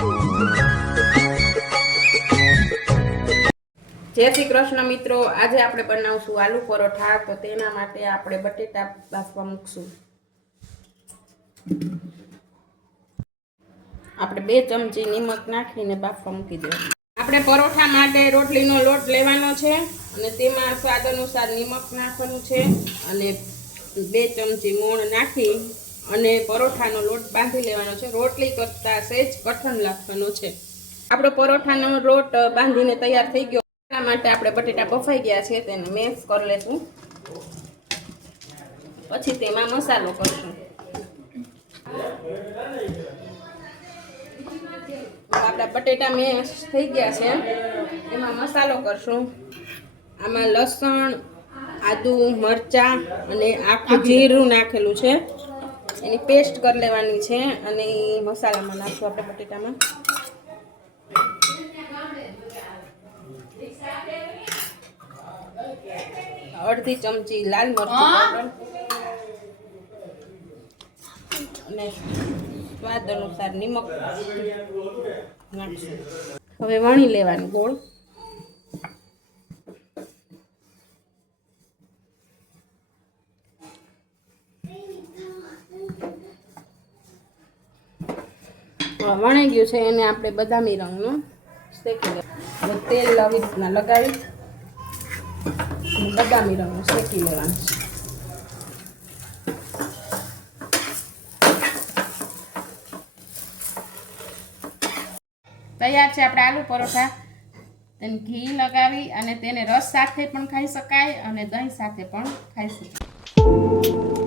જય શ્રી કૃષ્ણ મિત્રો, આજે આપણે બનાવશું આલુ પરોઠા। તો તેના માટે આપણે બટેટા બાફવા મૂકશું। આપણે 2 ચમચી નિમક નાખીને બાફવા મૂકી દેવાનું। આપણે પરોઠા માટે રોટલીનો લોટ લેવાનો છે અને તેમાં સ્વાદ અનુસાર નિમક નાખવાનું છે અને 2 ચમચી મોણ નાખી અને પરોઠાનો લોટ બાંધી લેવાનો છે। રોટલી કરતાં સહેજ કઠણ રાખવાનો છે। આપણો પરોઠાનો લોટ બાંધીને તૈયાર થઈ ગયો। એટલા માટે આપણે બટેટા બફાઈ ગયા છે તેને મેશ કરી લેશું। પછી તેમાં મસાલો કરશું। આપણા બટેટા મેશ થઈ ગયા છે, એમાં મસાલો કરશું। આમાં લસણ, આદુ, મરચાં અને આખું જીરું નાખેલું છે, એની પેસ્ટ કરી લેવાની છે અને મસાલામાં નાખશું આપણે બટેટામાં। અડધી ચમચી લાલ મરચું પાવડર અને સ્વાદ અનુસાર નિમક નાખશું। હવે વણી લેવાનું ગોળ। વણાઈ ગયું છે એને આપણે બદામી રંગનું શેકી લેવાનું। તેલ આવી રીતના લગાવી બદામી રંગનું શેકી લેવાનું છે। તૈયાર છે આપણા આલુ પરોઠા। તેને ઘી લગાવી અને તેને રસ સાથે પણ ખાઈ શકાય અને દહીં સાથે પણ ખાઈ શકાય।